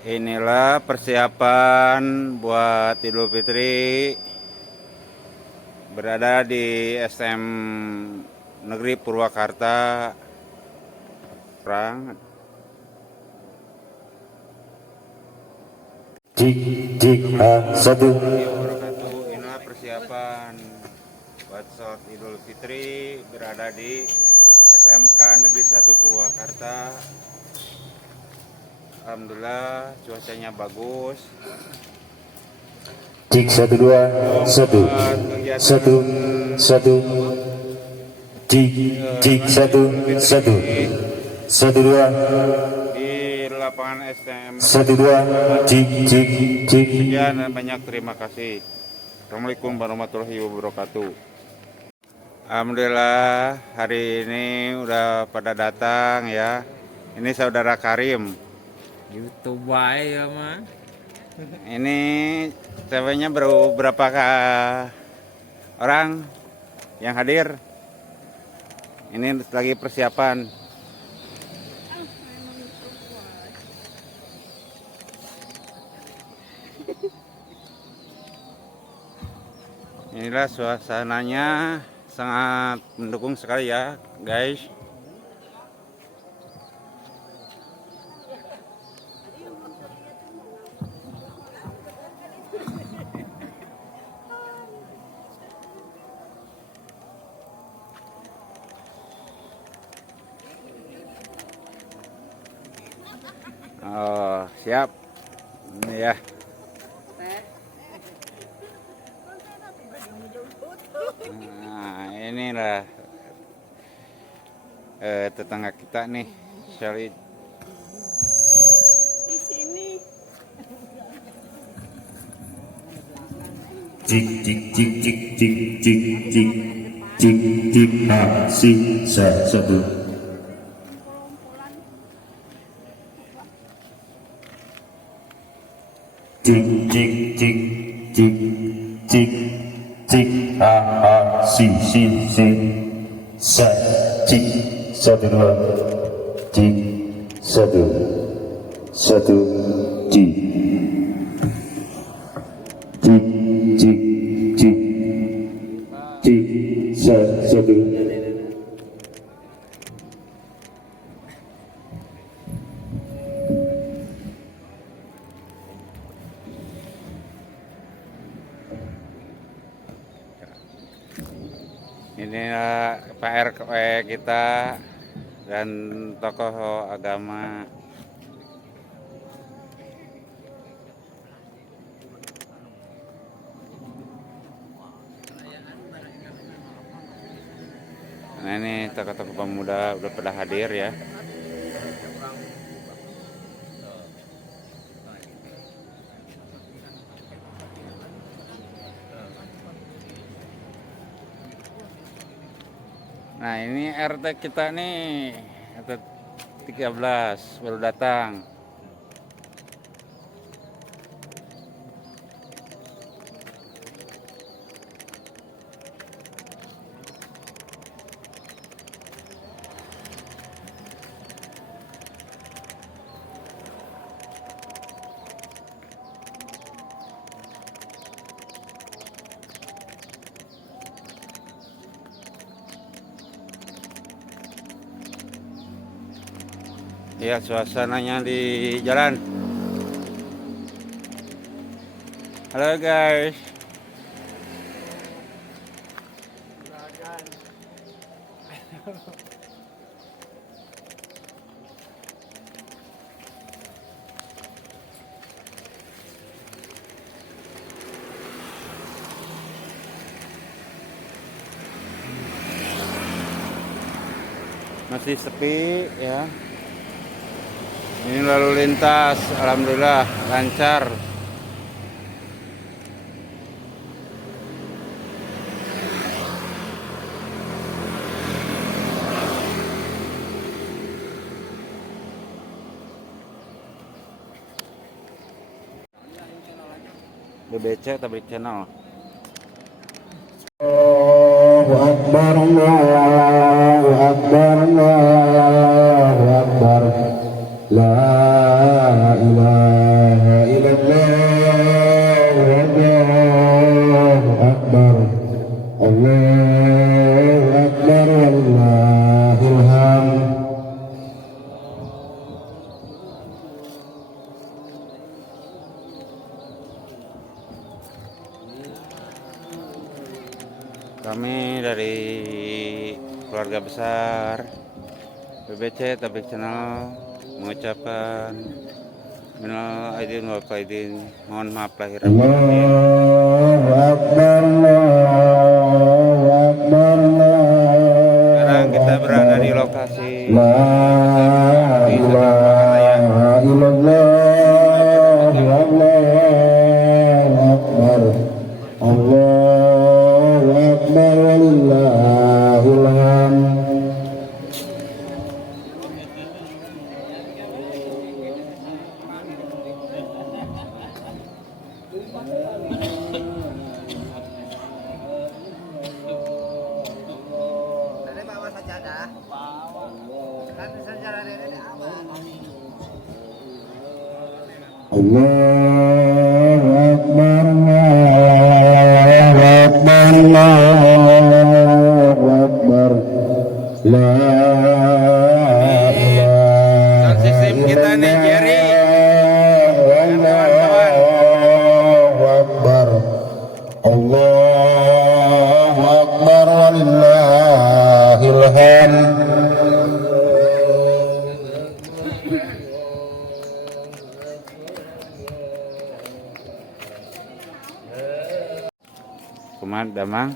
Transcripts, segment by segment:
Inilah persiapan buat Idul Fitri, berada di SM Negeri Purwakarta. Perang. Satu. Inilah persiapan buat sholat Idul Fitri, berada di SMK Negeri 1 Purwakarta. Alhamdulillah cuacanya bagus. Cik 1 2 1 1 1 cik 1 1 1 2 Di lapangan SM 1 2 cik. Sekian dan banyak terima kasih. Assalamualaikum warahmatullahi wabarakatuh. Alhamdulillah hari ini udah pada datang ya. Ini saudara Karim. YouTube baik ya mah. Ini ceweknya berapa orang yang hadir? Ini lagi persiapan. Inilah suasananya, sangat mendukung sekali ya guys. Oh, siap. Ini ya. Nah, inilah tetangga kita nih, Shalid. Di sini. Cik si satu. Cik si sa cik 1 2 cik 1 1 cik satu. Ini Pak RW kita dan tokoh agama. Nah ini tokoh-tokoh pemuda udah pada hadir ya. Nah ini RT kita nih, RT 13 baru datang. Ya, suasananya di jalan. Halo guys. Masih sepi ya. Ini lalu lintas, alhamdulillah lancar. BBC tabrik channel. Allahu Akbar, Allahu Akbar, Allahu Akbar. La ilaha keluarga besar BBC Tabik Channel mengucapkan minal aidin wal faidin, mohon maaf lahir dan batin. Allahu Akbar, Allahu Akbar, Sekarang kita berada di lokasi La ilaha illallah, Allahu Akbar, Allahu Akbar, walillahil hamd. Allahu Akbar, Allahu Akbar, Allahu Akbar, La sound system kita nih Jerry. Allahu Akbar, Allahu Akbar, walillahil hamd. Kumat damang.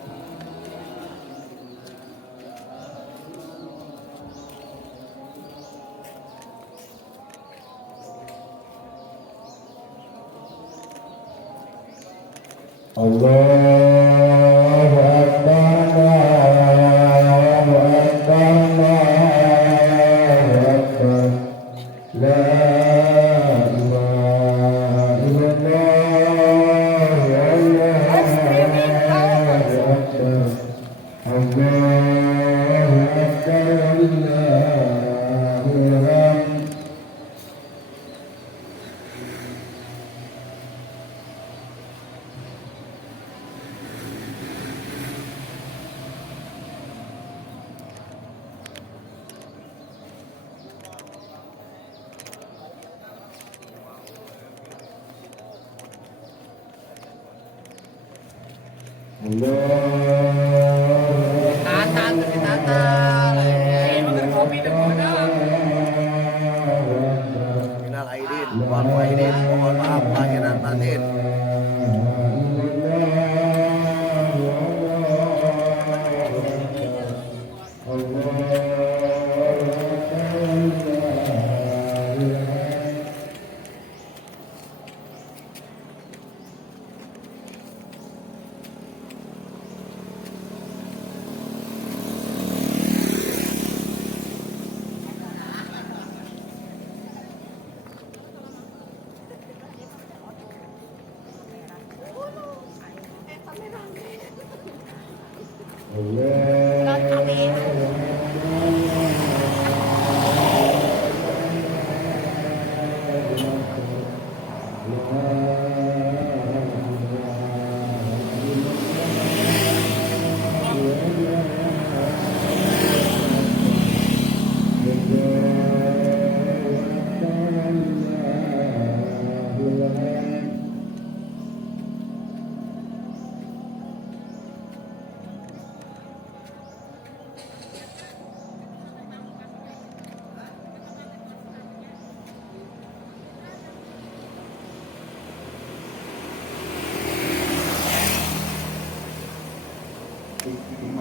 Allahu Akbar, Allahu Akbar, Allahu Akbar, La ilaha illallah, Allahu Akbar, Allahu Akbar, walillahil hamd. Minal aidin wal faidin, mohon maaf lahir dan batin.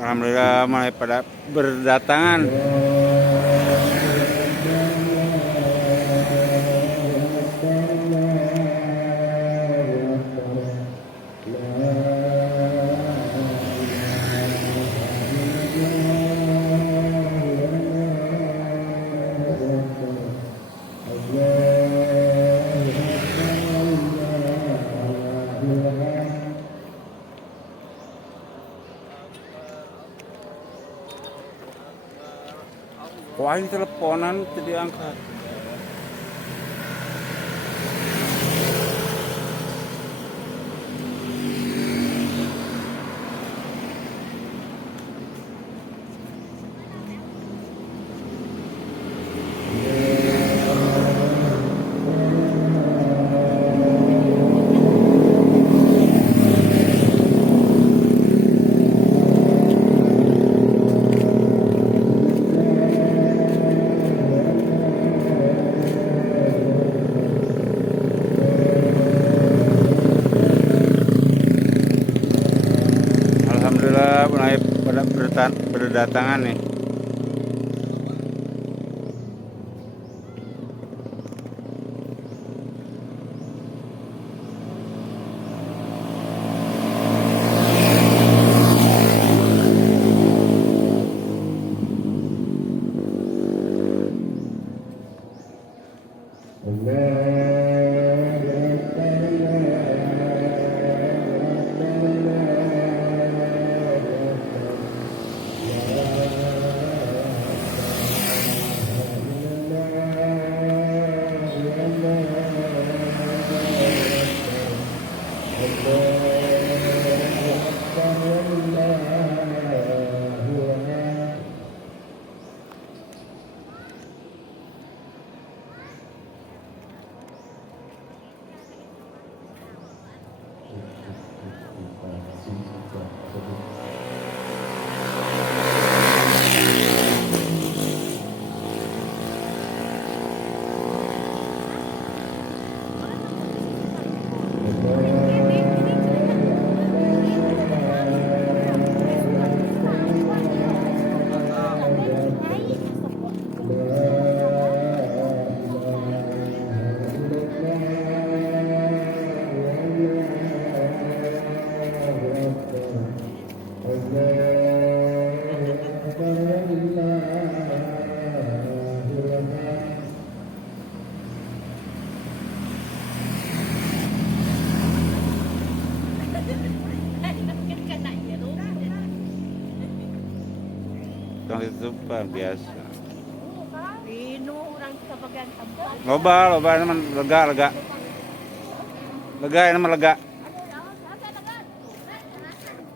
Alhamdulillah mulai pada berdatangan. Wah, ini teleponan tidak diangkat. kedatangan nih. Tukang ditutup biasa. Inu orang kita bagian tempat. Loba teman lega. Lega ini mah lega.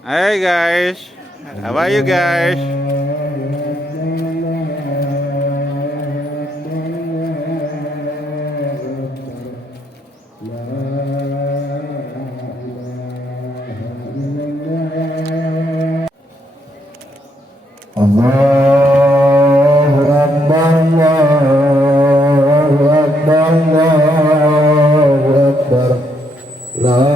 Hey guys, how are you guys? Allahu Akbar, Allahu Akbar, Allahu Akbar. La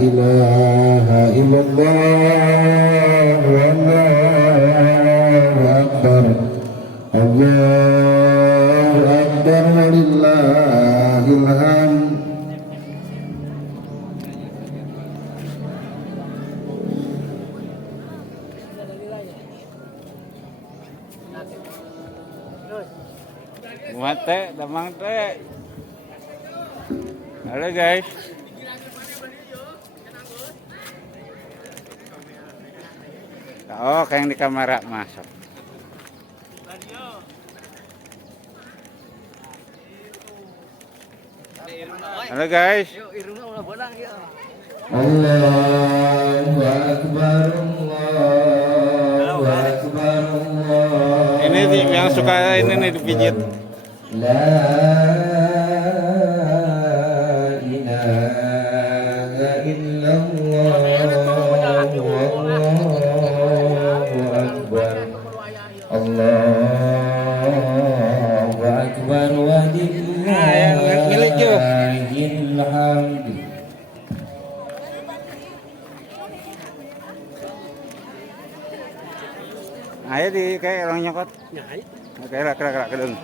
ilaha illallah, Allahu Akbar. Allahu Akbar, walillahil hamd. Mate, damang teh. Halo guys. Oh, kayak yang di kamera masuk. Halo guys. Allahu Akbar, Allahu Akbar, Allahu Ini yang suka ini nih dipijit. La ilaha illallah, Allahu Akbar, Allahu Akbar, walillahil hamd. Ayo di kayak orang nyokot. Kayak kerak kedung.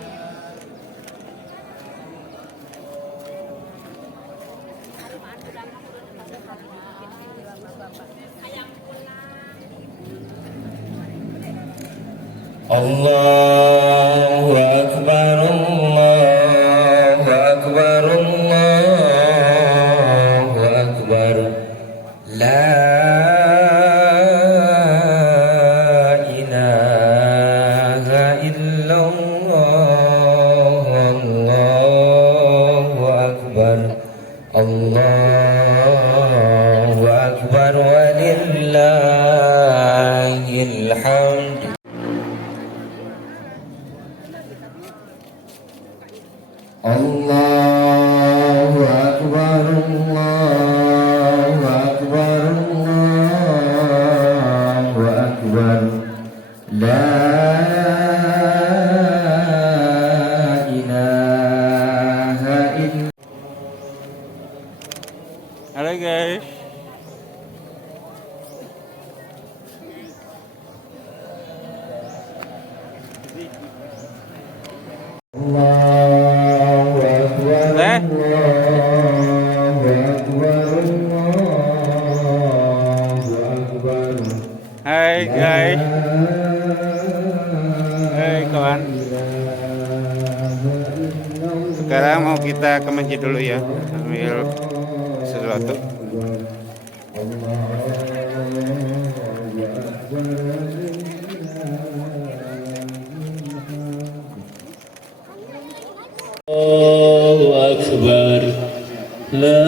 Allahu Akbar, Allahu Akbar, Allahu Akbar. La ilaha illallah, Allahu Akbar, Allahu Akbar, walillahil hamd. Allahu Akbar, Allahu Akbar, Allahu Akbar. La ilaha illallah. Halo guys. Allahu Akbar. Teh, Allahu Akbar. Allahu Akbar. hai guys, hai kawan. Sekarang mau kita ke masjid dulu ya, ambil sesuatu. Allahu Akbar, la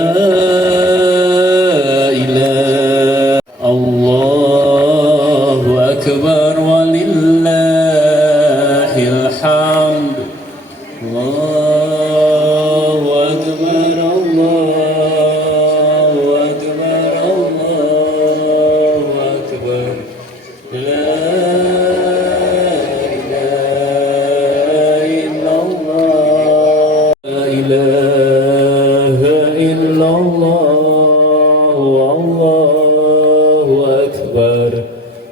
ilaha Allahu Akbar walillahil hamd. Allahu Akbar, Allahu Akbar, Allahu Akbar, la ilaha illallah, Allahu Akbar,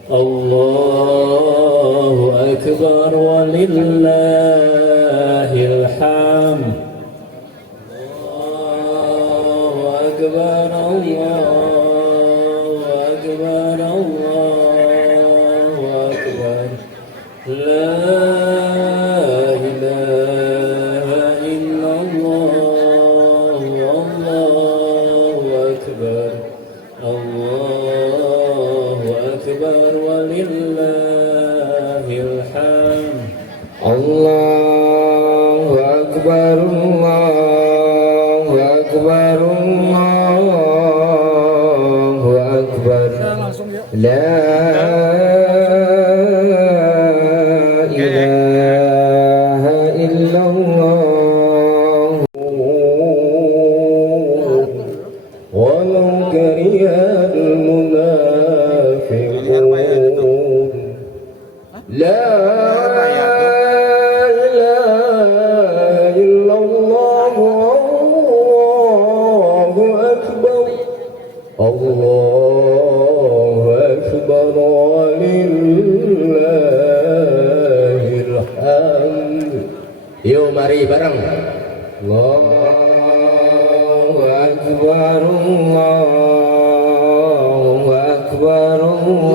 Allahu Akbar walillahil hamd. Allahu Akbar, Allahu Akbar, Allahu Akbar, la Allahu Akbar, Allahu Akbar, Allahu Akbar. La ilaha illallah. Walau karihal munafiqun. La Allahu Akbar walillahil hamd. Yuk mari bareng. Allahu Akbar, Allahu Akbar, Allahu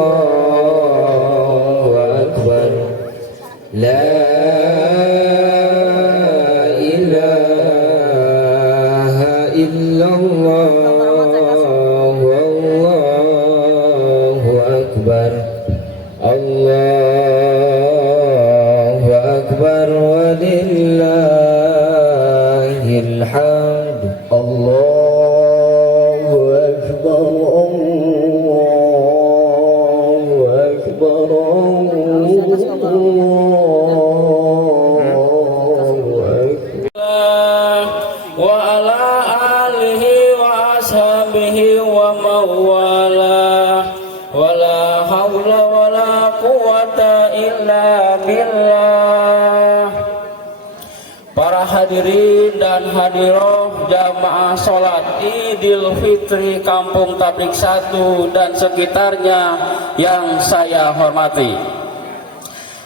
Akbar. La ilaha illallah. Allahu Akbar walillahil hamd. Allahu Akbar, Allahu Akbar, Allahu Akbar. Wa ala alihi wa ashabihi wa mawala, wala haula wala quwata illa billah. Para hadirin dan hadiroh jamaah sholat Idul Fitri Kampung Tablik 1 dan sekitarnya yang saya hormati.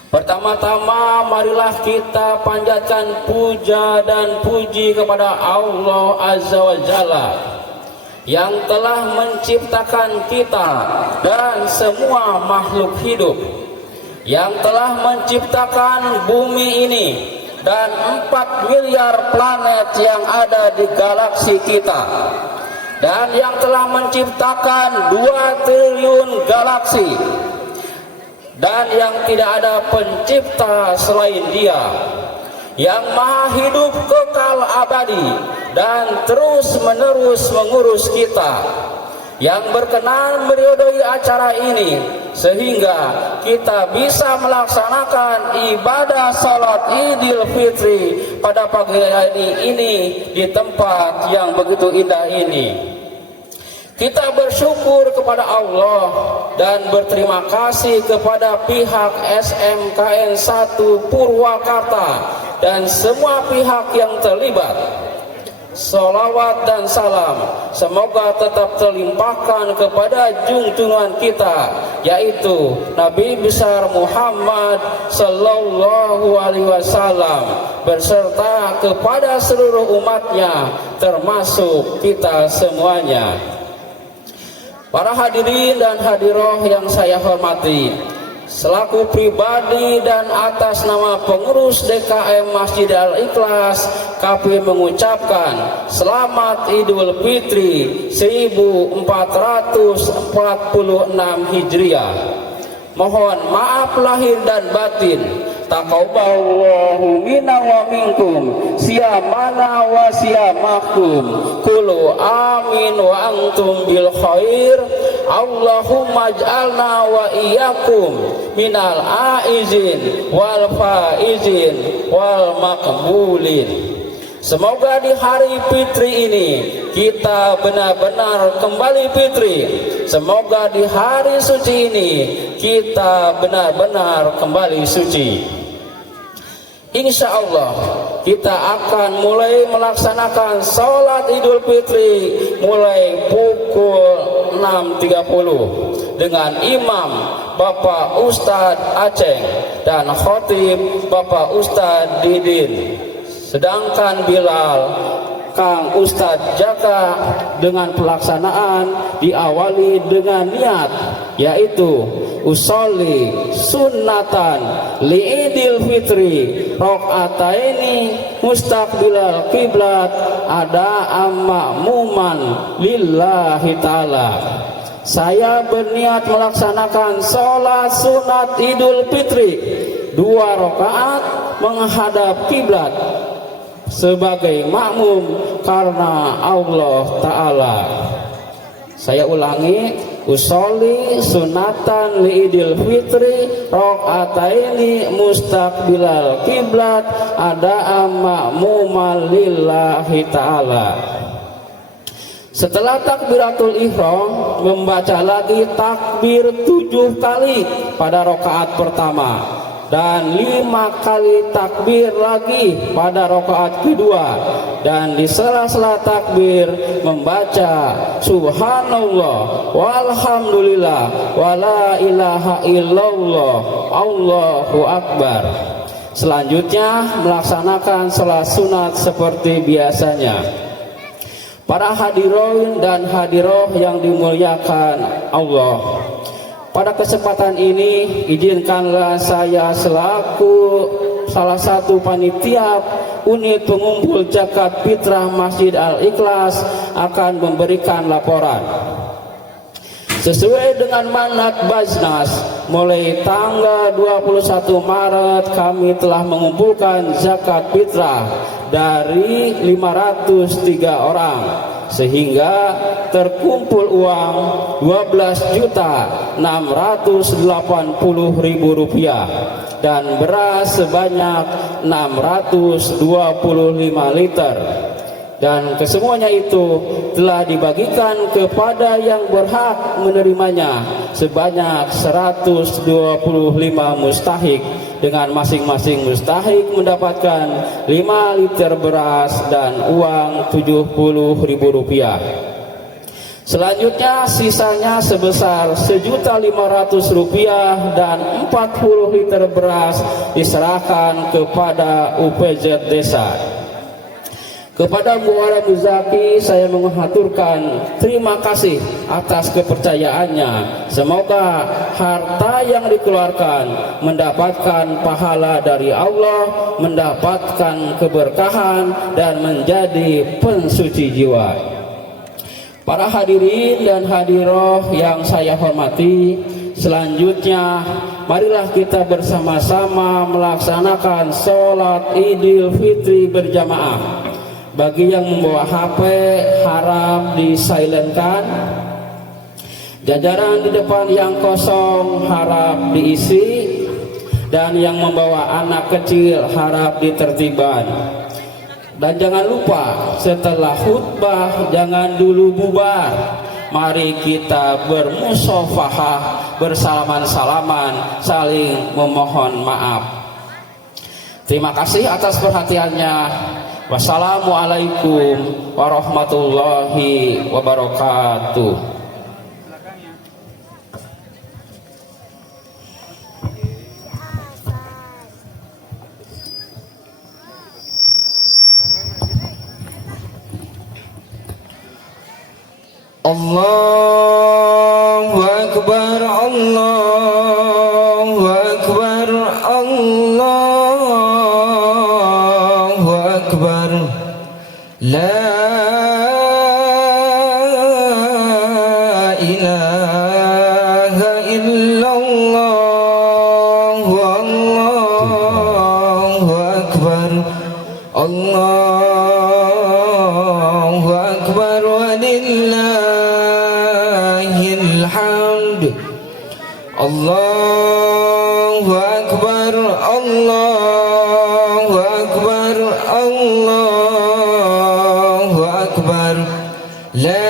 Pertama-tama marilah kita panjatkan puja dan puji kepada Allah Azza wa Jalla yang telah menciptakan kita dan semua makhluk hidup, yang telah menciptakan bumi ini dan 4 miliar planet yang ada di galaksi kita, dan yang telah menciptakan 2 triliun galaksi, dan yang tidak ada pencipta selain Dia, yang maha hidup kekal abadi dan terus menerus mengurus kita, yang berkenan meridhoi acara ini sehingga kita bisa melaksanakan ibadah salat Idul Fitri pada pagi hari ini di tempat yang begitu indah ini. Kita bersyukur kepada Allah dan berterima kasih kepada pihak SMKN 1 Purwakarta dan semua pihak yang terlibat. Salawat dan salam semoga tetap terlimpahkan kepada junjungan kita yaitu Nabi besar Muhammad sallallahu alaihi wasallam berserta kepada seluruh umatnya termasuk kita semuanya. Para hadirin dan hadiroh yang saya hormati, selaku pribadi dan atas nama pengurus DKM Masjid Al-Ikhlas, kami mengucapkan Selamat Idul Fitri 1446 Hijriah. Mohon maaf lahir dan batin. Taqabbalallahu minna wa minkum siyamana wa siyamakum. Qulu amin wa antum bil khair. Allahumma ij'alna wa iyyakum minal aizin wal faizin wal maqbulin. Semoga di hari fitri ini kita benar-benar kembali fitri. Semoga di hari suci ini kita benar-benar kembali suci. Insya Allah kita akan mulai melaksanakan sholat Idul Fitri mulai pukul 6.30 dengan imam Bapak Ustadz Aceh dan khotib Bapak Ustadz Didin. Sedangkan Bilal Kang Ustadz Jaka dengan pelaksanaan diawali dengan niat, yaitu usolli sunnatan li'idil fitri rok'ataini mustaqbilal kiblat ada ma'muman lillahi ta'ala. Saya berniat melaksanakan sholat sunat Idul Fitri 2 rakaat menghadap kiblat sebagai makmum karena Allah Ta'ala. Saya ulangi, usolli sunatan li'idil fitri rok'ataini mustaqbilal kiblat ada ma'muman lillahi ta'ala. Setelah takbiratul ihram, membaca lagi takbir 7 kali pada rakaat pertama dan 5 kali takbir lagi pada rakaat kedua, dan di sela-sela takbir membaca subhanallah walhamdulillah wala ilaha illallah Allahu akbar. Selanjutnya melaksanakan salat sunat seperti biasanya. Para hadirin dan hadiroh yang dimuliakan Allah, pada kesempatan ini izinkanlah saya selaku salah satu panitia unit pengumpul zakat fitrah Masjid Al-Ikhlas akan memberikan laporan. Sesuai dengan manat Basnas, mulai tanggal 21 Maret kami telah mengumpulkan zakat fitrah dari 503 orang, sehingga terkumpul uang 12.680.000 rupiah dan beras sebanyak 625 liter. Dan kesemuanya itu telah dibagikan kepada yang berhak menerimanya sebanyak 125 mustahik, dengan masing-masing mustahik mendapatkan 5 liter beras dan uang 70.000 rupiah. Selanjutnya sisanya sebesar 1.500.000 rupiah dan 40 liter beras diserahkan kepada UPZ desa. Kepada Muara Muzaki saya mengaturkan terima kasih atas kepercayaannya. Semoga harta yang dikeluarkan mendapatkan pahala dari Allah, mendapatkan keberkahan dan menjadi pensuci jiwa. Para hadirin dan hadiroh yang saya hormati, selanjutnya marilah kita bersama-sama melaksanakan sholat Idul Fitri berjamaah. Bagi yang membawa HP harap disilentkan. Jajaran di depan yang kosong harap diisi, dan yang membawa anak kecil harap ditertibkan. Dan jangan lupa setelah khutbah jangan dulu bubar. Mari kita bermusafahah, bersalaman-salaman, saling memohon maaf. Terima kasih atas perhatiannya. Wassalamualaikum warahmatullahi wabarakatuh. Allahu Akbar, Allahu Akbar, Allahu Akbar. La ilaha illallah, Allahu Akbar, Allahu Akbar, walillahil hamd. Allahu Akbar, Allahu Akbar, Allahu Akbar. La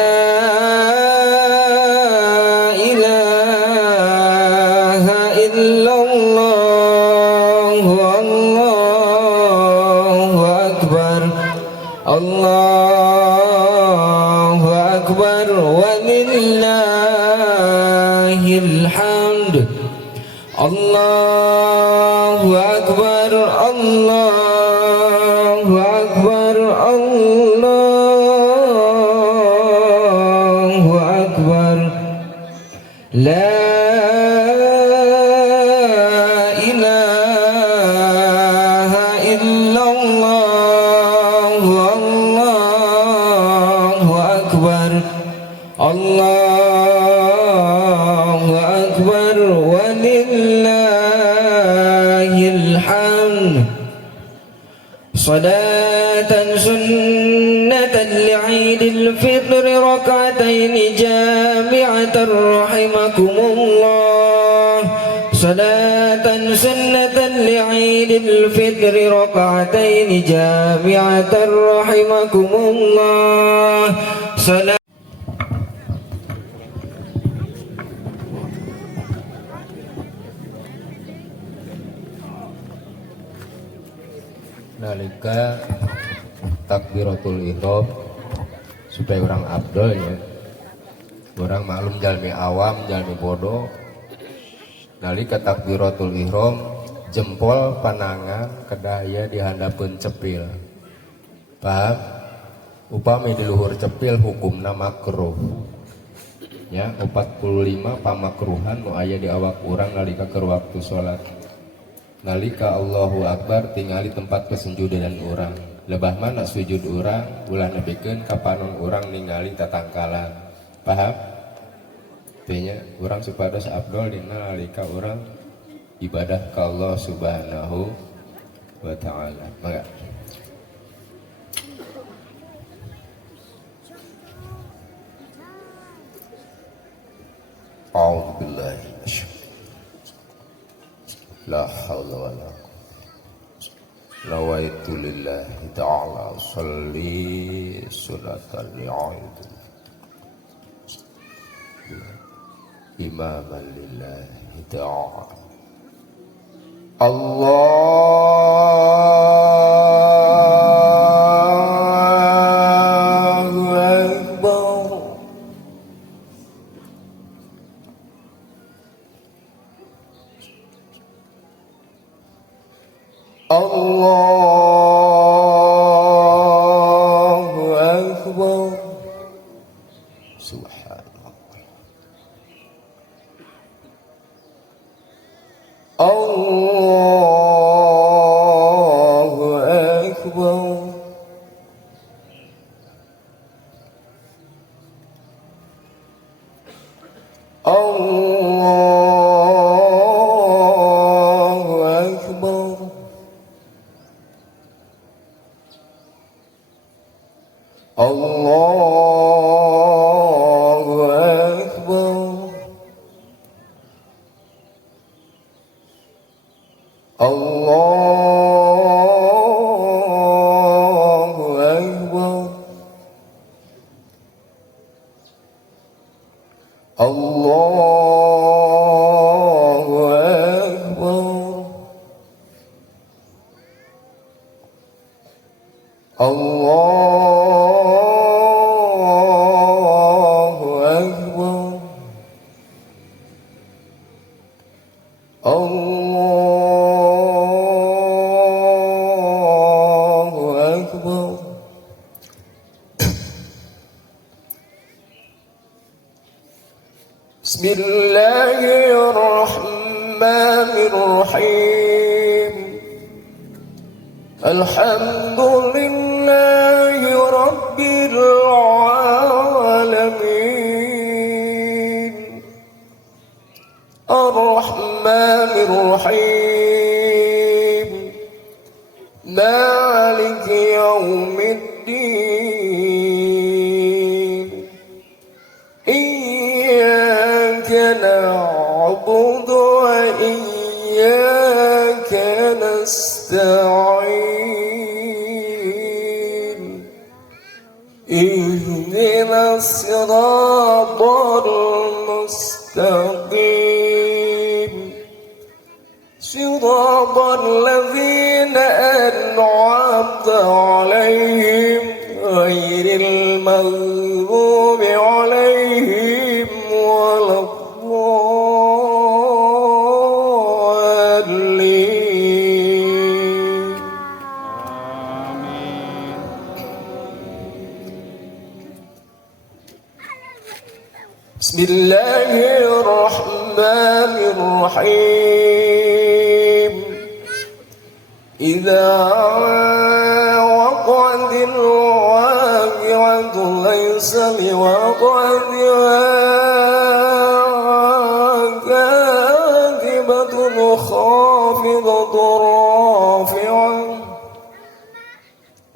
ilaha illallah, Allahu Akbar, Allahu Akbar, walillahil hamd. Allahu Akbar, Allahu Akbar, Allahu Akbar. La ilaha illallah, Allahu Akbar, Allahu Akbar, walillahil hamd. Salatan sunnatan li'idil fitri rak'ataini jami'atan rahimakumullah. Salatan sunnatan li'idil fitri rak'ataini jami'atan rahimakumullah. Nalika takbiratul ihram supaya orang abdol ya, orang maklum jalmi awam jalmi bodoh. Nalika takbiratul ihram jempol panangan kedaya dihandapun cepil, paham? Upami di luhur cepil hukumna makruh ya, 45 pamakruhan nu aya di awak urang nalika keur waktu salat. Nalika Allahu Akbar tingali tempat kesujudan orang, lebah mana sujud orang ulah nebikeun kapanon orang ningali tatangkalan, paham? Tanya orang supados abdol dina nalika orang ibadah ka Allah Subhanahu wa taala. Mangga A'udzu billahi minasyaitonir la haula wala quwwata. Nawaitu lillahi ta'ala sholli sunatan li'aidil imaman lillahi ta'ala. Allahu Akbar. Allahu Akbar. Subhanallah. Allahu Akbar. Allahu Akbar. Allahu Akbar. Allahu Akbar. Allahu Akbar. Allahu Akbar. Allahu Akbar. Bismillahirrahmanirrahim. Alhamdulillahi Rabbil Alamin. Ar-Rahmanir-Rahim. Maliki Yawmiddin. Iyyaka na'budu wa iyyaka nasta'in. Ihdinas siratal mustaqim. Siratal ladzina an'amta 'alaihim ghairil maghdubi 'alaihim waladdallin. Bismillahirrahmanirrahim. Idza waqa'atil waqi'atu laysa liwaqa'atiha katibatun khafidatun rafi'ah.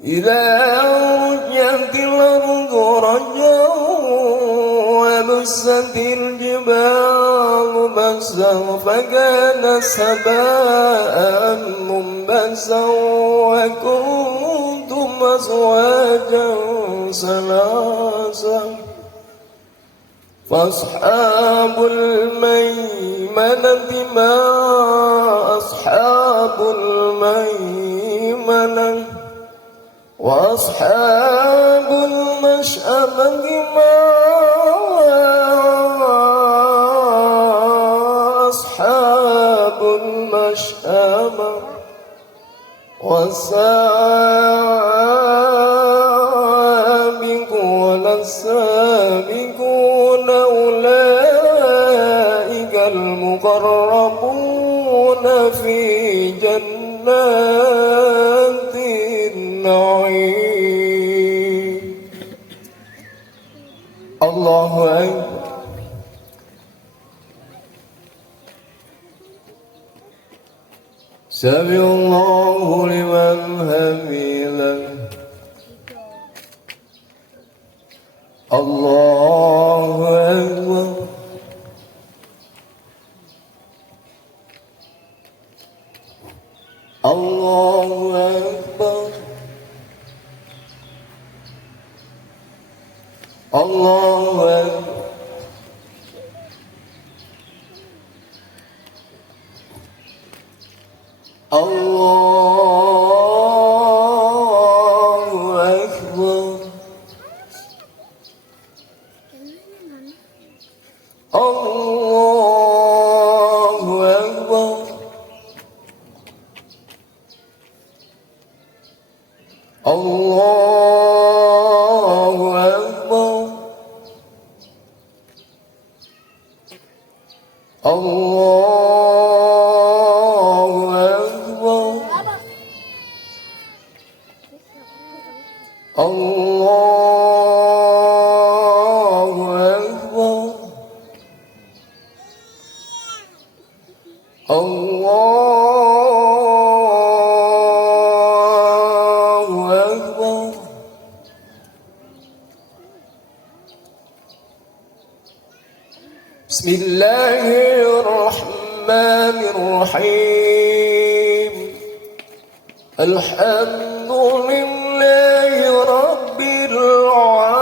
Idza rujjatil ardu rajjan wa bussatil jibalu bassan fakana sabaan munbasan wa kuntum azwajan salasan. Fashabul maimanati ma ashabul maimanah. وأصحاب المشأمة ما أصحاب المشأمة. والسابقون السابقون أولئك المقربون في جنات النعيم. الله أكبر. سمع الله لمن حمده. الله أكبر. الله أكبر. الله أكبر. الله أكبر. الله أكبر. الله أكبر. الله أكبر. الله أكبر. الله أكبر. بسم الله الرحمن الرحيم. الحمد لله رب العالمين.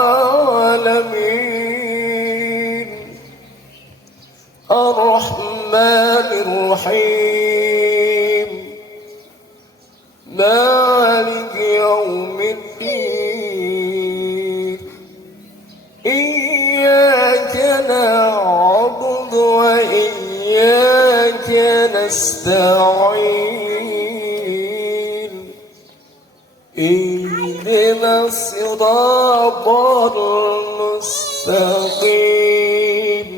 الرحمن الرحيم. مالك يوم الدين. إياك نعبد وإياك نستعين. اهدنا الصراط المستقيم.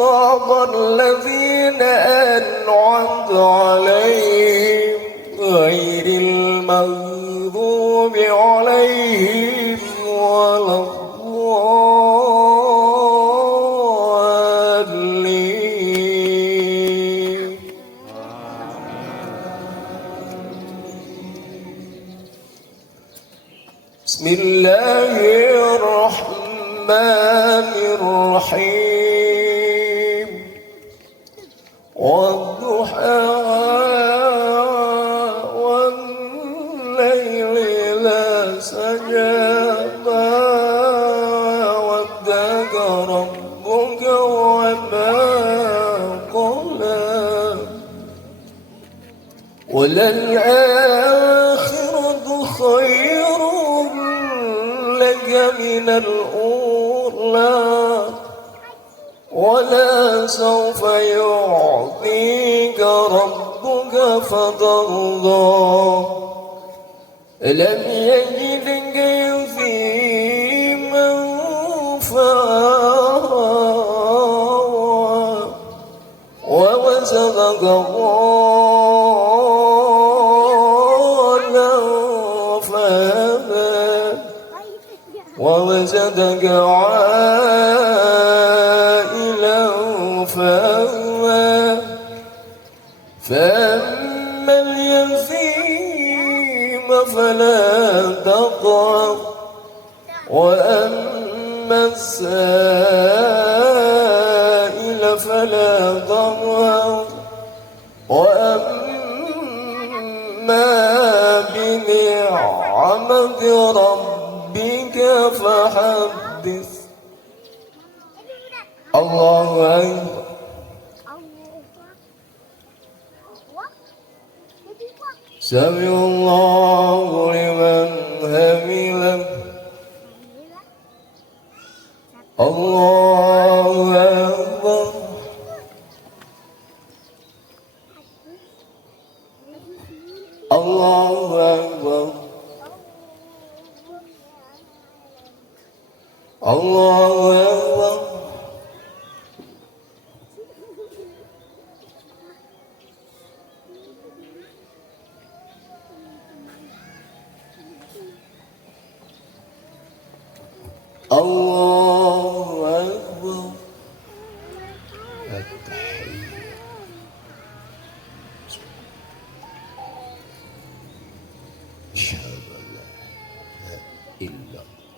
صراط الذين أنعمت عليهم غير المغضوب عليهم ولا الضالين. بسم الله الرحمن الرحيم والضحى والليل إذا سجى ما ودعك ربك وما قلى وللآخرة خير لك من الأولى ولسوف يعطيك ربك فترضى لم يجدك يتيما فآوى ووجدك ضالا فهدى ووجدك عائلا فأغنى فأما اليتيم فلا تقهر وأما السائل فلا تنهر وأما بنعمة ربك فحدث. الله أكبر. سمع الله لمن حمده. الله أكبر. الله أكبر. الله أكبر. الله أكبر. التحية. أشهد أن لا إله إلا الله.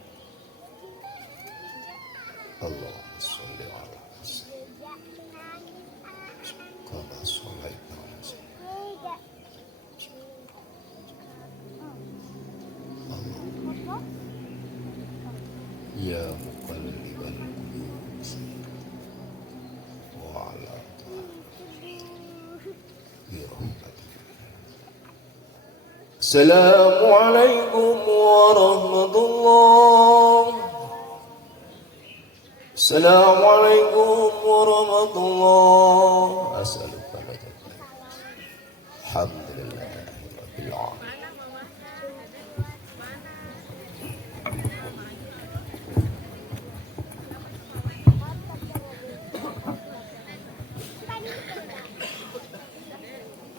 اللهم صل على سيدنا كما صليت على سيدنا يا مقلب القلوب وعلى برحمتك. السلام عليكم ورحمة الله. السلام عليكم ورحمة الله. أسألك لك الحمد لله رب العالمين.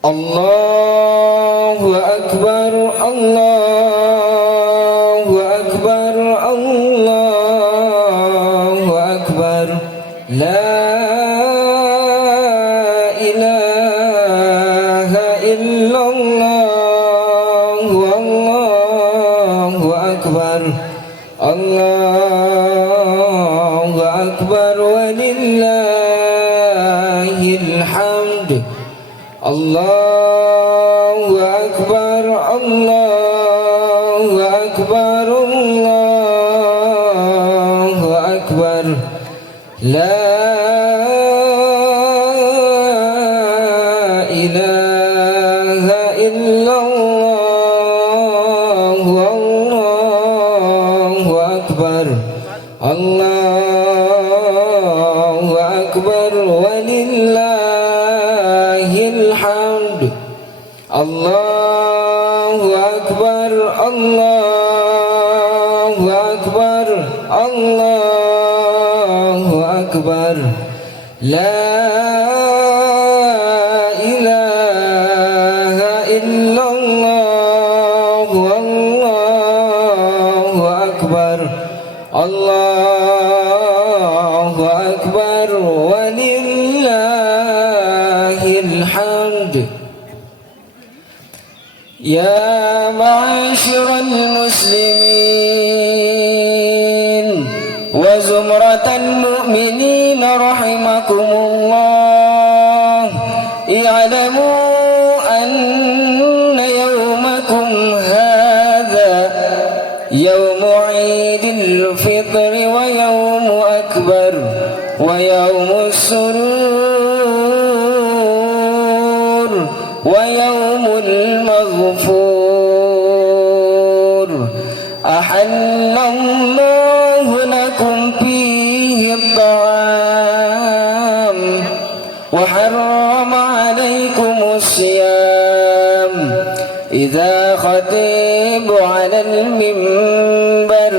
الله أكبر. الله أكبر. الله أكبر. لا إله إلا الله. الله أكبر. الله أكبر ولله الحمد. الله أكبر. الله أكبر. الله أكبر. لا إله إلا الله. الله أكبر. الله أكبر ولله الحمد. الله أكبر. الله أكبر. الله أكبر. لا إله إلا الله والله أكبر الله أكبر ولله الحمد. يا معاشر المسلمين وزمرة المؤمنين رحمكم الله، اعلموا أن يومكم هذا يوم عيد الفطر ويوم أكبر ويوم السرور ويوم المغفور. أحل الله لكم فيه الطعام وحرم عليكم الصيام. إذا خطيب على المنبر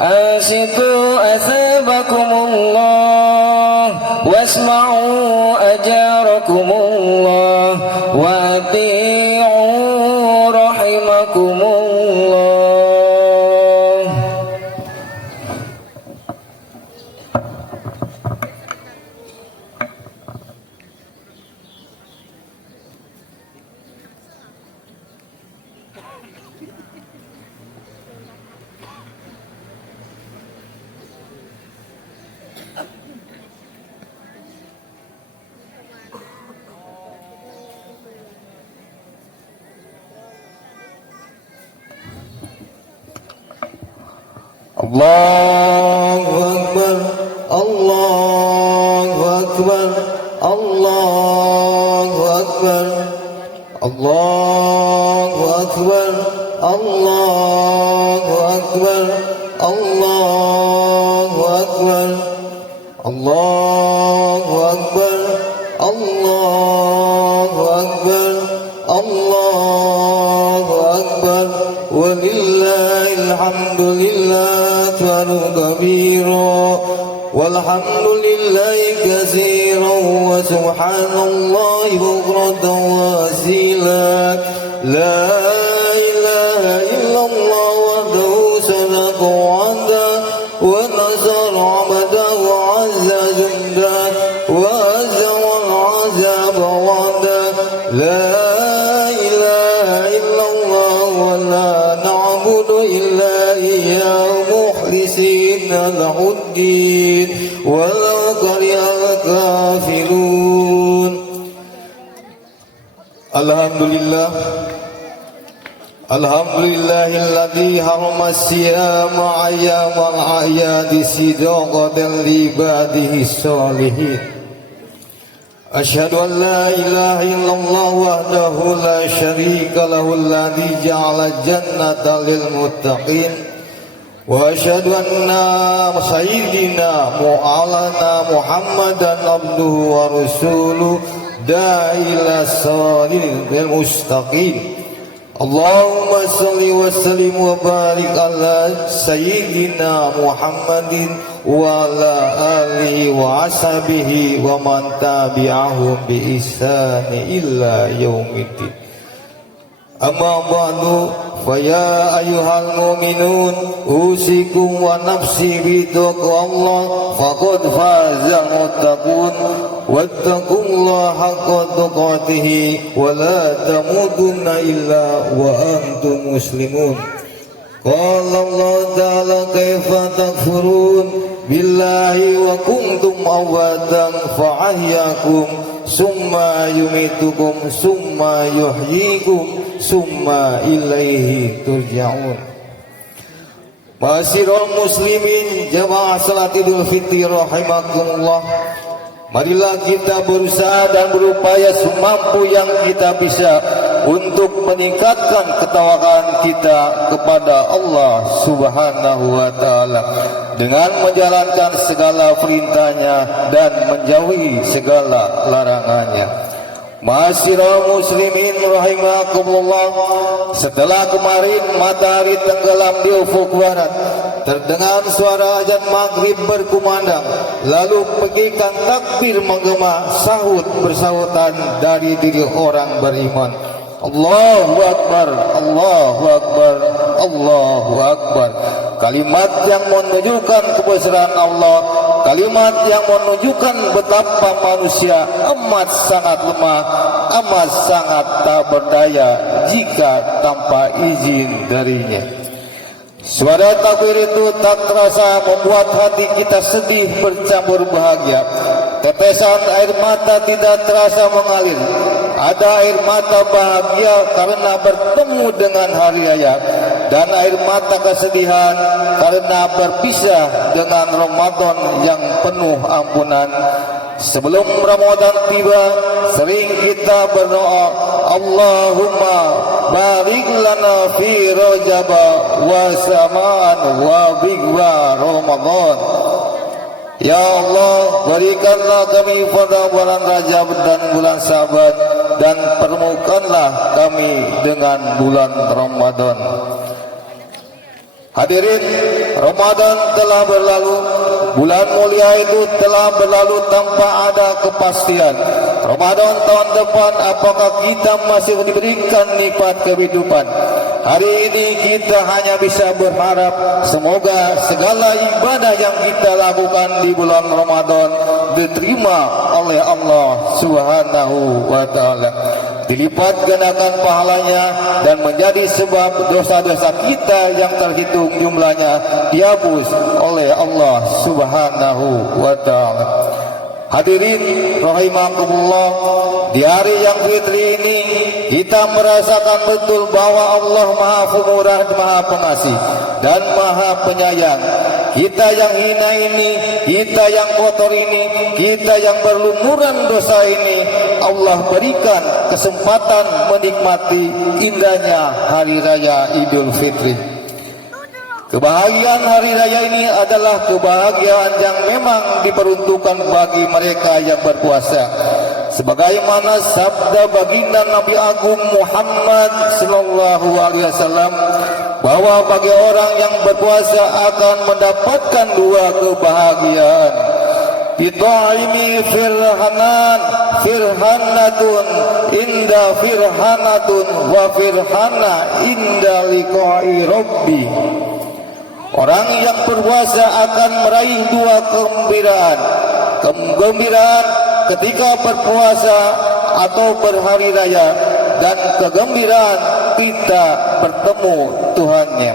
أنصتوا أثابكم الله واسمعوا أجاركم الله وأطيعوا رحمكم الله. Allahu Akbar, Allahu Akbar, Allahu Akbar, Allahu Akbar, Allahu Akbar, Allahu Akbar, Allahu Akbar, Allahu Akbar, Allahu Akbar, walillahil hamdu lillah كبيرا والحمد لله كثيرا وسبحان الله بكرة وأصيلا. لا إله إلا الله وحده صدق وعده ونصر عبده وعز جنده وأزر العذاب وعده. لا إله إلا الله ولا نعبد إلا إياه مخلصين له الدين ولو كره الكافرون. Alhamdulillah, alhamdulillahilladzi harama siyama ayyamal a'yadi sidaqatan li ibadihi sholihin. Asyhadu an la ilaha illallah wahdahu la syarika lahu alladzi ja'ala jannata lil muttaqin. Wa asyhadu anna sayyidina mu'alana Muhammadan abduhu wa rasuluh da'ila salil mustaqim. Allahumma salli wa sallim wa barik ala sayyidina Muhammadin wa ala alihi wa ashabihi wa man tabi'ahum bi ihsani illa yaumiddin. Amma ba'du, fa ya ayyuhal mu'minun usikum wa nafsi bi taqwallah faqad fazal muttaqun wattaqullaha haqqa tuqatih wa la tamutunna illa wa antum muslimun. Qala Allah ta'ala kaifa takfurun billahi wa kuntum amwatan fa ahyakum summa yumitukum summa yuhyikum summa ilaihi turja'un. Ma'asyiral muslimin jamaah salat Idul Fitri rahimakumullah. Marilah kita berusaha dan berupaya semampu yang kita bisa untuk meningkatkan ketawakan kita kepada Allah Subhanahu wa taala dengan menjalankan segala perintahnya dan menjauhi segala larangannya. Ma'asyiral muslimin rahimakumullah, setelah kemarin matahari tenggelam di ufuk barat, terdengar suara azan maghrib berkumandang, lalu pegikan takbir menggema, sahut bersahutan dari diri orang beriman. Allahu Akbar, Allahu Akbar, Allahu Akbar. Kalimat yang menunjukkan kebesaran Allah, kalimat yang menunjukkan betapa manusia amat sangat lemah, amat sangat tak berdaya jika tanpa izin darinya. Suara takbir itu tak terasa membuat hati kita sedih bercampur bahagia. Tetesan air mata tidak terasa mengalir. Ada air mata bahagia karena bertemu dengan hari raya, dan air mata kesedihan karena berpisah dengan Ramadan yang penuh ampunan. Sebelum Ramadan tiba, sering kita berdoa, Allahumma barik lana fi Rajab wa Saman wa bigwa Ramadan. Ya Allah, berikanlah kami pada bulan Rajab dan bulan Saban, dan pertemukanlah kami dengan bulan Ramadan. Hadirin, Ramadan telah berlalu. Bulan mulia itu telah berlalu tanpa ada kepastian. Ramadan tahun depan, apakah kita masih diberikan nikmat kehidupan? Hari ini kita hanya bisa berharap semoga segala ibadah yang kita lakukan di bulan Ramadan diterima oleh Allah Subhanahu wa taala, dilipat gandakan pahalanya, dan menjadi sebab dosa-dosa kita yang terhitung jumlahnya dihapus oleh Allah Subhanahu wa taala. Hadirin rahimakumullah, di hari yang fitri ini kita merasakan betul bahwa Allah Maha Pemurah, Maha Pengasih, dan Maha Penyayang. Kita yang hina ini, kita yang kotor ini, kita yang berlumuran dosa ini, Allah berikan kesempatan menikmati indahnya hari raya Idul Fitri. Kebahagiaan hari raya ini adalah kebahagiaan yang memang diperuntukkan bagi mereka yang berpuasa. Sebagaimana sabda baginda Nabi Agung Muhammad sallallahu alaihi wasallam, bahwa bagi orang yang berpuasa akan mendapatkan dua kebahagiaan. Bitaimi firhanatun inda firhanatun wa firhana inda liqa'i rabbi. Orang yang berpuasa akan meraih dua kegembiraan. Kegembiraan ketika berpuasa atau berhari raya, dan kegembiraan kita bertemu Tuhannya.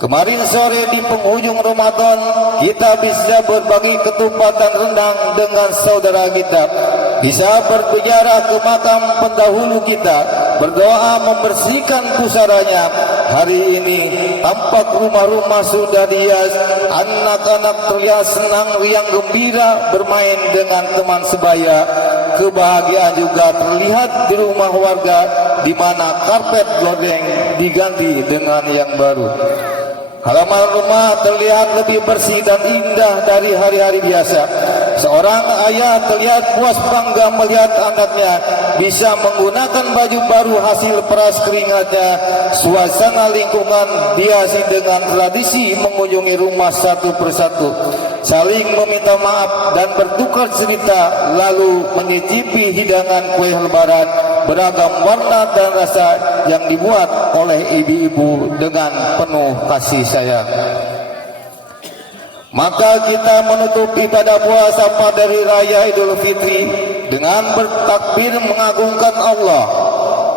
Kemarin sore di penghujung Ramadan, kita bisa berbagi ketupat dan rendang dengan saudara kita, bisa berziarah ke makam pendahulu kita, berdoa membersihkan pusaranya. Hari ini tampak rumah-rumah sudah dihias, anak-anak terlihat senang, riang gembira bermain dengan teman sebaya. Kebahagiaan juga terlihat di rumah warga, di mana karpet gorden diganti dengan yang baru. Halaman rumah terlihat lebih bersih dan indah dari hari-hari biasa. Seorang ayah terlihat puas bangga melihat anaknya bisa menggunakan baju baru hasil peras keringatnya. Suasana lingkungan dihiasi dengan tradisi mengunjungi rumah satu persatu, saling meminta maaf dan bertukar cerita, lalu menyicipi hidangan kue lebaran beragam warna dan rasa yang dibuat oleh ibu-ibu dengan penuh kasih sayang. Maka kita menutup ibadah puasa pada hari raya Idul Fitri dengan bertakbir mengagungkan Allah.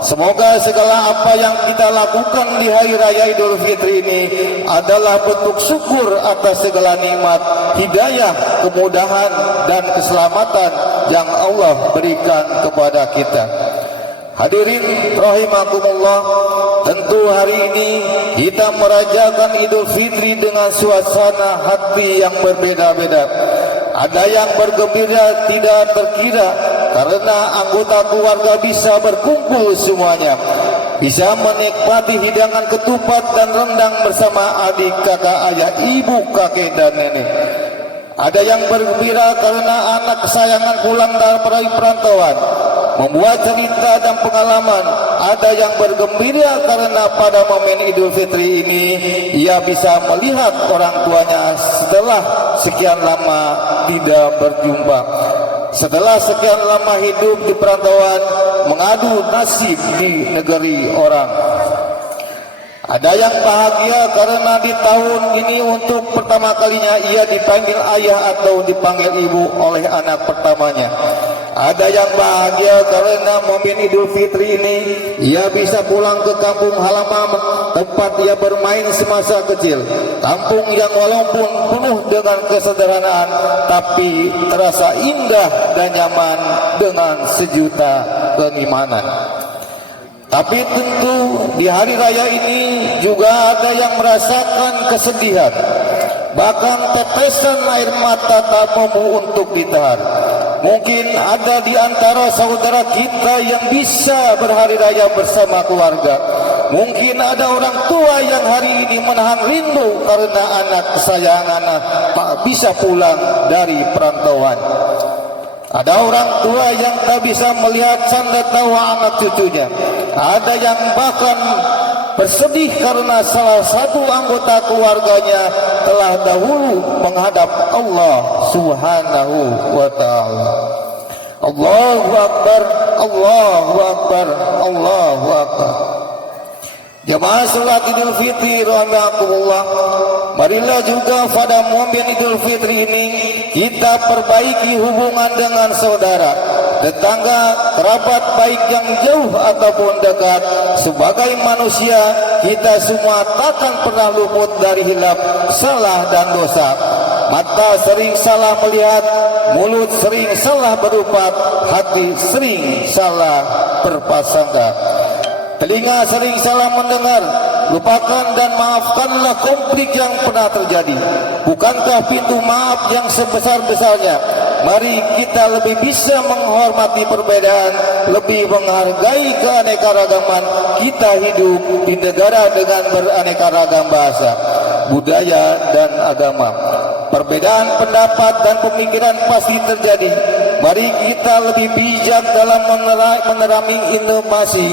Semoga segala apa yang kita lakukan di hari raya Idul Fitri ini adalah bentuk syukur atas segala nikmat, hidayah, kemudahan, dan keselamatan yang Allah berikan kepada kita. Hadirin rahimakumullah, tentu hari ini kita merayakan Idul Fitri dengan suasana hati yang berbeda-beda. Ada yang bergembira tidak terkira karena anggota keluarga bisa berkumpul semuanya, bisa menikmati hidangan ketupat dan rendang bersama adik, kakak, ayah, ibu, kakek, dan nenek. Ada yang bergembira karena anak kesayangan pulang dari perantauan, membuat cerita dan pengalaman ada yang bergembira karena pada momen Idul Fitri ini ia bisa melihat orang tuanya setelah sekian lama tidak berjumpa. Setelah sekian lama hidup di perantauan, mengadu nasib di negeri orang. Ada yang bahagia karena di tahun ini untuk pertama kalinya ia dipanggil ayah atau dipanggil ibu oleh anak pertamanya. Ada yang bahagia karena momen Idul Fitri ini ia bisa pulang ke kampung halaman tempat ia bermain semasa kecil. Kampung yang walaupun penuh dengan kesederhanaan tapi terasa indah dan nyaman dengan sejuta keimanan. Tapi tentu di hari raya ini juga ada yang merasakan kesedihan. Bahkan tetesan air mata tak mampu untuk ditahan. Mungkin ada di antara saudara kita yang bisa berhari raya bersama keluarga. Mungkin ada orang tua yang hari ini menahan rindu karena anak kesayangannya tak bisa pulang dari perantauan. Ada orang tua yang tak bisa melihat canda tawa anak cucunya. Ada yang bahkan bersedih karena salah satu anggota keluarganya telah dahulu menghadap Allah Subhanahu wa ta'ala. Allahu Akbar, Allahu Akbar, Allahu Akbar. Jemaah salat Idul Fitri rahimakumullah, marilah juga pada momen Idul Fitri ini kita perbaiki hubungan dengan saudara, tetangga, kerabat baik yang jauh ataupun dekat. Sebagai manusia, kita semua takkan pernah luput dari hilaf, salah dan dosa. Mata sering salah melihat, mulut sering salah berucap, hati sering salah berprasangka. Telinga sering salah mendengar. Lupakan dan maafkanlah konflik yang pernah terjadi. Bukankah pintu maaf yang sebesar-besarnya? Mari kita lebih bisa menghormati perbedaan, lebih menghargai keanekaragaman. Kita hidup di negara dengan beraneka ragam bahasa, budaya dan agama. Perbedaan pendapat dan pemikiran pasti terjadi. Mari kita lebih bijak dalam menerami inovasi.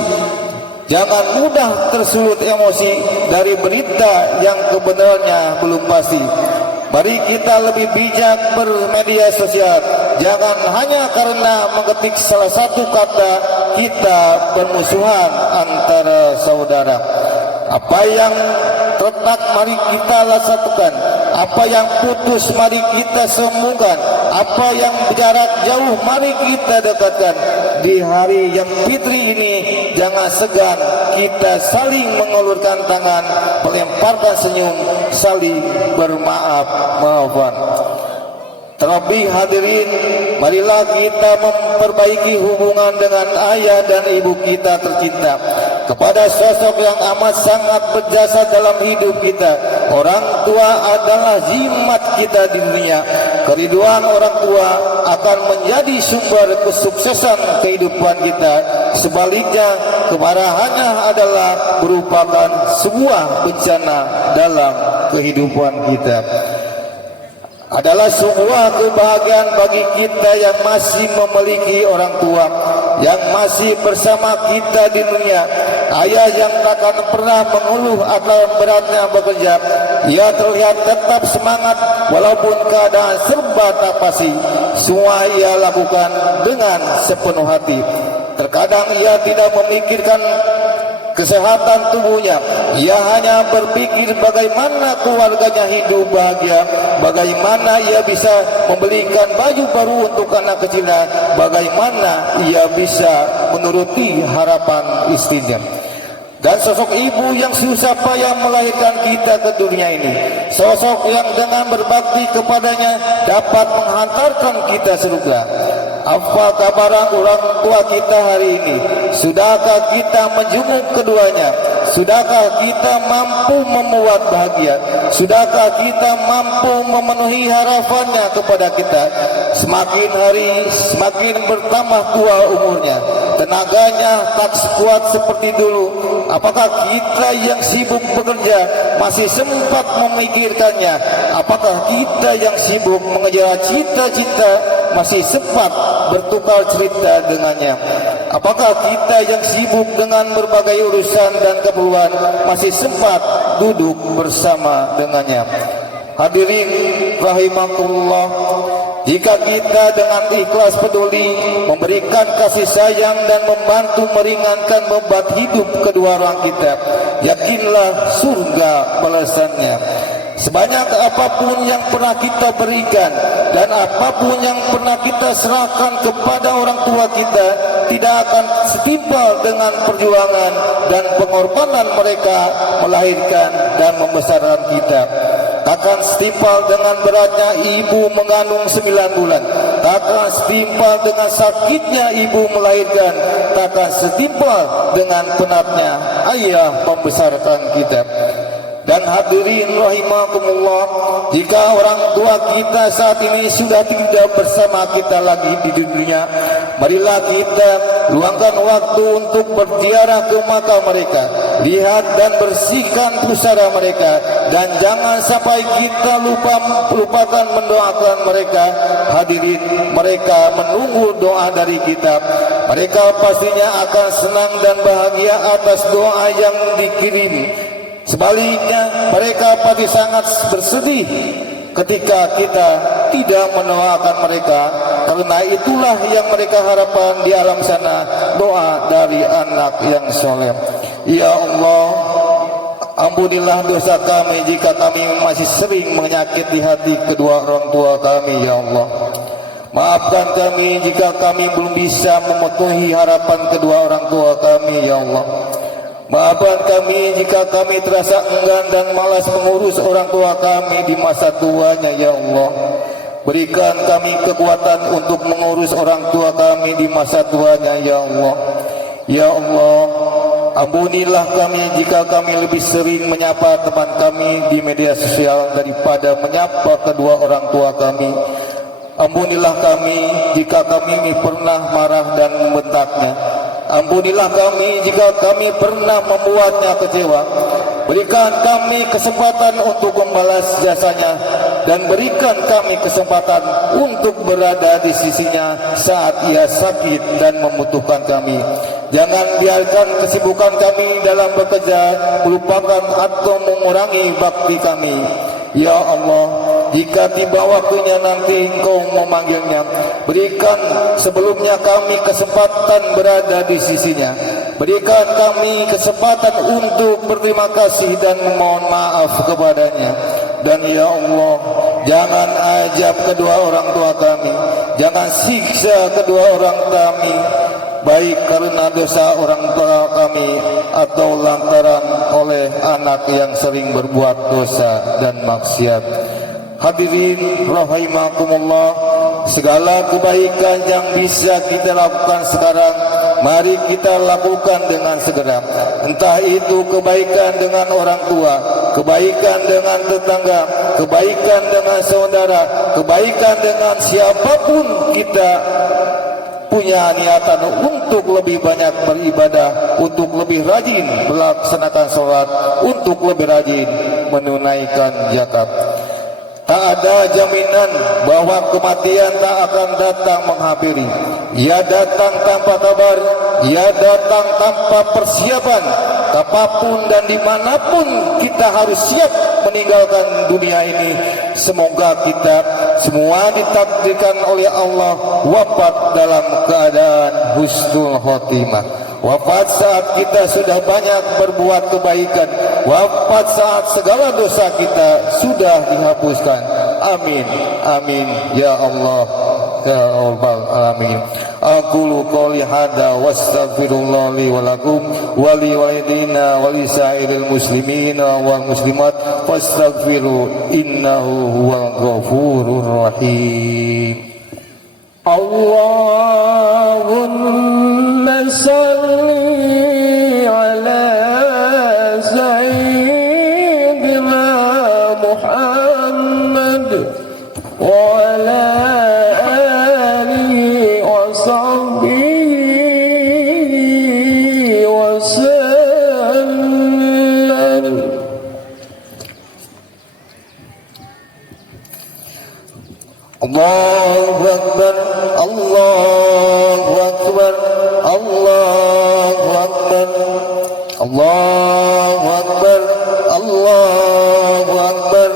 Jangan mudah tersulut emosi dari berita yang kebenarannya belum pasti. Mari kita lebih bijak bermedia sosial. Jangan hanya karena mengetik salah satu kata kita bermusuhan antara saudara. Apa yang retak mari kita satukan. Apa yang putus mari kita sambungkan. Apa yang jarak jauh mari kita dekatkan. Di hari yang fitri ini jangan segan kita saling mengulurkan tangan, melemparkan senyum, saling bermaaf-maafan. Terlebih hadirin, marilah kita memperbaiki hubungan dengan ayah dan ibu kita tercinta. Kepada sosok yang amat sangat berjasa dalam hidup kita. Orang tua adalah jimat kita di dunia. Keriduan orang tua akan menjadi sumber kesuksesan kehidupan kita. Sebaliknya, kemarahannya adalah merupakan sebuah bencana dalam kehidupan kita. Adalah sebuah kebahagiaan bagi kita yang masih memiliki orang tua, yang masih bersama kita di dunia. Ayah yang takkan pernah mengeluh atau beratnya bekerja, ia terlihat tetap semangat walaupun keadaan serba tak pasti. Semua ia lakukan dengan sepenuh hati. Terkadang ia tidak memikirkan kesehatan tubuhnya. Ia hanya berpikir bagaimana keluarganya hidup bahagia, bagaimana ia bisa membelikan baju baru untuk anak kecilnya, bagaimana ia bisa menuruti harapan istrinya. Dan sosok ibu yang susah payah melahirkan kita ke dunia ini, sosok yang dengan berbakti kepadanya dapat menghantarkan kita surga. Apa kabar orang tua kita hari ini? Sudahkah kita menjenguk keduanya? Sudahkah kita mampu membuat bahagia? Sudahkah kita mampu memenuhi harapannya kepada kita? Semakin hari semakin bertambah tua umurnya, tenaganya tak sekuat seperti dulu. Apakah kita yang sibuk bekerja masih sempat memikirkannya? Apakah kita yang sibuk mengejar cita-cita masih sempat bertukar cerita dengannya? Apakah kita yang sibuk dengan berbagai urusan dan keperluan masih sempat duduk bersama dengannya? Hadirin rahimakumullah, jika kita dengan ikhlas peduli memberikan kasih sayang dan membantu meringankan beban hidup kedua orang kita, yakinlah surga balasannya. Sebanyak apapun yang pernah kita berikan dan apapun yang pernah kita serahkan kepada orang tua kita tidak akan setimpal dengan perjuangan dan pengorbanan mereka melahirkan dan membesarkan kita. Takkan setimpal dengan beratnya ibu mengandung 9 bulan. Takkan setimpal dengan sakitnya ibu melahirkan. Takkan setimpal dengan penatnya ayah membesarkan kita. Dan hadirin rahimakumullah, jika orang tua kita saat ini sudah tidak bersama kita lagi di dunia, marilah kita luangkan waktu untuk berziarah ke makam mereka, lihat dan bersihkan pusara mereka, dan jangan sampai kita lupakan mendoakan mereka. Hadirin, mereka menunggu doa dari kita. Mereka pastinya akan senang dan bahagia atas doa yang dikirim. Sebaliknya, mereka pasti sangat bersedih ketika kita tidak mendoakan mereka, karena itulah yang mereka harapkan di alam sana, doa dari anak yang soleh. Ya Allah, ampunilah dosa kami jika kami masih sering menyakiti hati kedua orang tua kami, ya Allah. Maafkan kami jika kami belum bisa memenuhi harapan kedua orang tua kami, ya Allah. Maafkan kami jika kami terasa enggan dan malas mengurus orang tua kami di masa tuanya, ya Allah. Berikan kami kekuatan untuk mengurus orang tua kami di masa tuanya, ya Allah. Ya Allah, ampunilah kami jika kami lebih sering menyapa teman kami di media sosial daripada menyapa kedua orang tua kami. Ampunilah kami jika kami pernah marah dan membentaknya. Ampunilah kami jika kami pernah membuatnya kecewa. Berikan kami kesempatan untuk membalas jasanya, dan berikan kami kesempatan untuk berada di sisinya saat ia sakit dan membutuhkan kami. Jangan biarkan kesibukan kami dalam bekerja melupakan atau mengurangi bakti kami. Ya Allah, jika tiba waktunya nanti Engkau memanggilnya, berikan sebelumnya kami kesempatan berada di sisinya. Berikan kami kesempatan untuk berterima kasih dan memohon maaf kepadanya. Dan ya Allah, jangan ajab kedua orang tua kami, jangan siksa kedua orang kami, baik karena dosa orang tua kami atau lantaran oleh anak yang sering berbuat dosa dan maksiat. Hadirin rahimakumullah, segala kebaikan yang bisa kita lakukan sekarang, mari kita lakukan dengan segera. Entah itu kebaikan dengan orang tua, kebaikan dengan tetangga, kebaikan dengan saudara, kebaikan dengan siapapun kita punya niatan untuk lebih banyak beribadah, untuk lebih rajin melaksanakan sholat, untuk lebih rajin menunaikan zakat. Tak ada jaminan bahwa kematian tak akan datang menghampiri. Ia datang tanpa kabar, ia datang tanpa persiapan. Kapanpun dan dimanapun kita harus siap meninggalkan dunia ini. Semoga kita semua ditakdirkan oleh Allah wafat dalam keadaan husnul khotimah. Wafat saat kita sudah banyak berbuat kebaikan. Wafat saat segala dosa kita sudah dihapuskan. Amin, amin, ya Allah, ya Rabbal alamin. Aqulu qouli hadza wastaghfirullah li wa lakum wa li walidina wa li sa'iril muslimina wal muslimat fastaghfiru innahu huwal ghafurur rahim. Allahumma salli ala sayyidina Muhammad wa ala alihi wa sahbihi wa sallam. Allahu Akbar, Allahu Akbar, Allah Allahu Akbar, Allahu Akbar,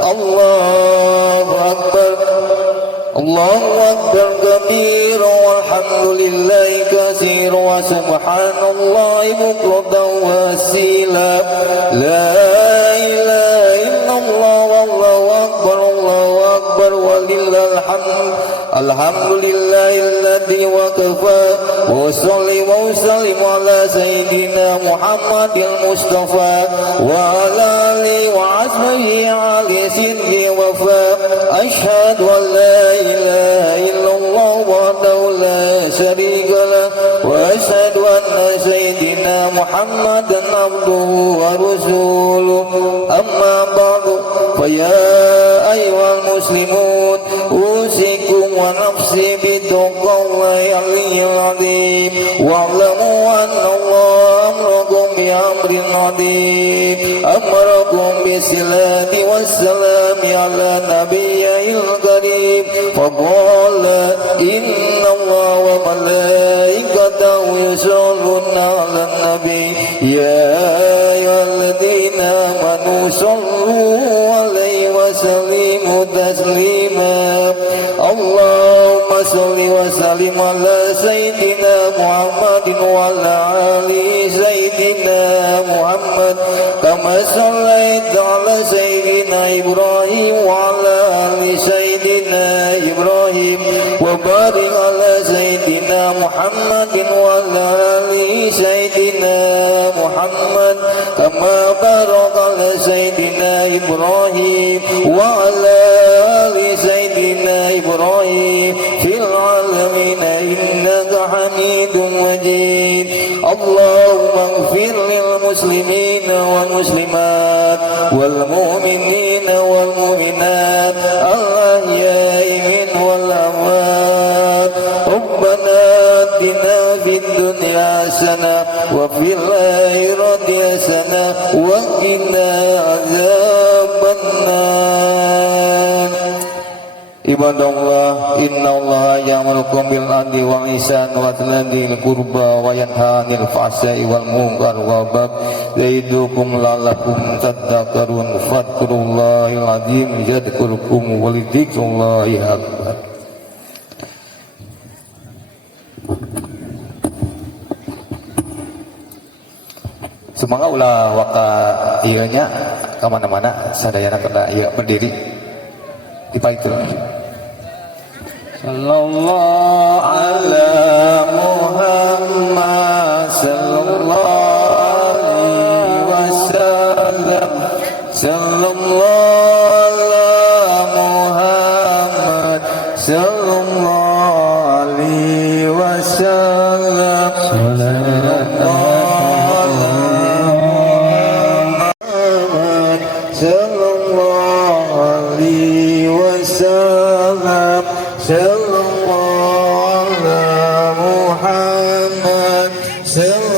Allahu Akbar, Allahu Akbar kabir walhamdulillahi katsir wa subhanallahi bukratan wa asila. La ilaha illallah wallahu akbar, Allahu akbar walillahil hamd. Alhamdulillahilladzi waqafa wa sholli wa sallim ala sayyidina Muhammadil Mustafa wa ala alihi wa ashabihi ali sidqi wafa. Asyhadu an la ilaha illallah wahdahu la syarika lah wa asyhadu anna sayyidina Muhammadan abduhu wa rasuluh. Amma ba'du, fa ya ayyuhal muslimun usikum wa nafsi bittaqwallahi aliyyil azim wa'lamu anna Allah amrakum bi amrin azim amarakum bisilati wassalami ala nabiyyil karim faqala inna Allah wa malaikatahu yusholluna ala nabi ya ayyuhalladzina amanu shollu alaihi wa sallimu taslima. Allahumma sholli wa sallim ala sayyidina Muhammadin wa ala ali sayyidina Muhammad kama shallaita ala sayyidina Ibrahim wa ala ali sayyidina Ibrahim wa barik ala sayyidina Muhammadin wa ala ali sayyidina Muhammad kama baraka ala sayyidina Ibrahim wa ala ali sayyidina Ibrahim fil alamin innaka Hamidum Majid. Allahumma ighfir lil muslimina wal muslimat wal mu'minina wal mu'minat al ahya'i minhum wal amwat. Rabbana atina fid dunya hasanah wa fil akhirati hasanah wa qina adzabannar. Ibadallah, innallaha ya'murukum bil adli wal ihsan wa dzil qurba wa yanha 'anil fahsya'i wal munkar wal baghi ya'idukum la'allakum tadhakkarun. Fadhkurullahal azim yadhkurkum wa lidzikrillahi akbar. Semangat ulah waka ieu nya ka mana-mana sadayana kada ieu berdiri dipaitul. Sallallahu ala Muhammad sallallahu alaihi wasallam. Sallallahu ala Muhammad sallallahu alaihi wasallam. Sallallahu alaihi wasallam. Sallallahu ala Muhammad sallallahu